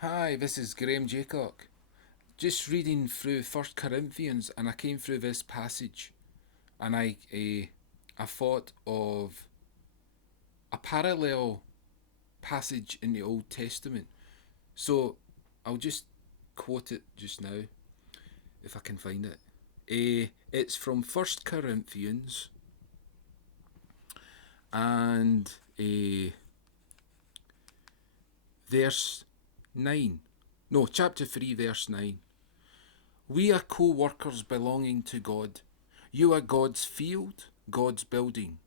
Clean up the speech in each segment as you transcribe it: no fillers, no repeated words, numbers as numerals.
Hi, this is Graham Jeacocke. Just reading through First Corinthians, and I came through this passage, and I thought of a parallel passage in the Old Testament. So I'll just quote it just now, if I can find it. It's from First Corinthians, and verse 9. No, chapter 3, verse 9. We are co workers belonging to God. You are God's field, God's building.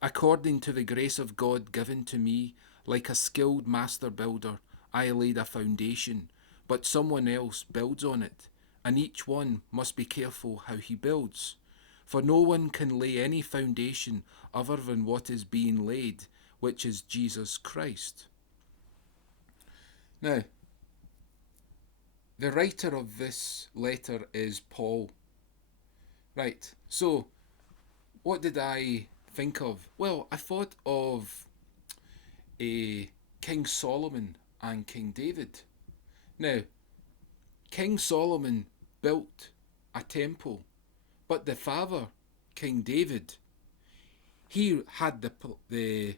According to the grace of God given to me, like a skilled master builder, I laid a foundation, but someone else builds on it, and each one must be careful how he builds. For no one can lay any foundation other than what is being laid, which is Jesus Christ. Now, the writer of this letter is Paul. Right, so what did I think of? Well, I thought of King Solomon and King David. Now, King Solomon built a temple, but the father, King David, he had the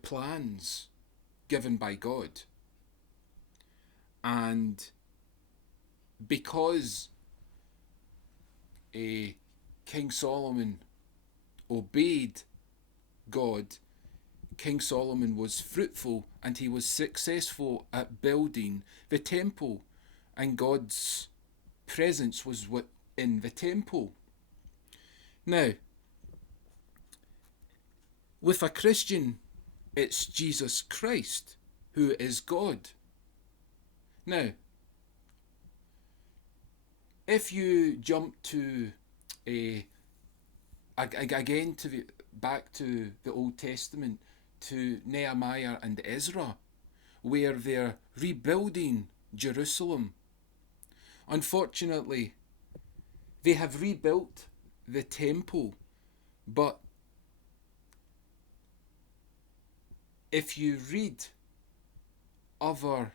plans given by God, and because King Solomon obeyed God, King Solomon was fruitful and he was successful at building the temple, and God's presence was in the temple. Now, with a Christian, it's Jesus Christ who is God. Now, if you jump to again to back to the Old Testament, to Nehemiah and Ezra, where they're rebuilding Jerusalem. Unfortunately, they have rebuilt the temple, but if you read other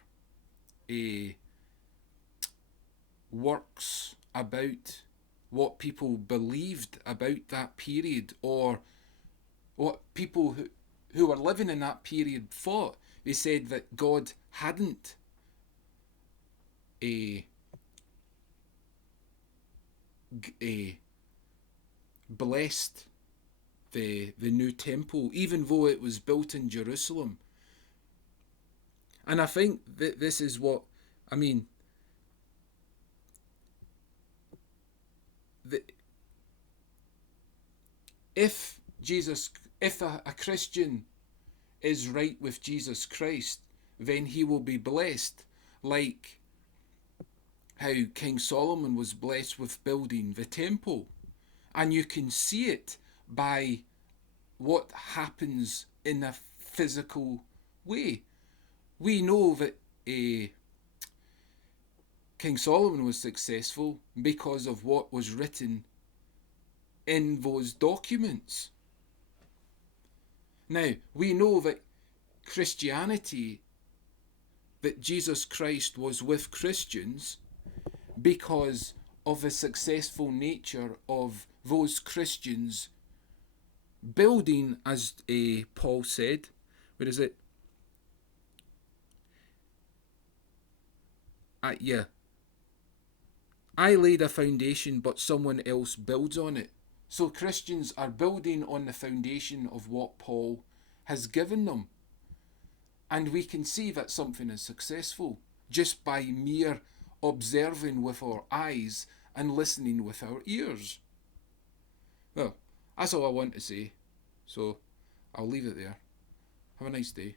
works about what people believed about that period, or what people who were living in that period thought, they said that God hadn't a blessed the new temple, even though it was built in Jerusalem. And I think that this is what I mean. The, if a Christian is right with Jesus Christ, then he will be blessed, like how King Solomon was blessed with building the temple. And you can see it by what happens in a physical way. We know that King Solomon was successful because of what was written in those documents. Now, we know that Christianity, that Jesus Christ was with Christians because of the successful nature of those Christians building, as Paul said. Where is it? Yeah. I laid a foundation, but someone else builds on it. So Christians are building on the foundation of what Paul has given them. And we can see that something is successful just by mere observing with our eyes and listening with our ears. Well, that's all I want to say. So I'll leave it there. Have a nice day.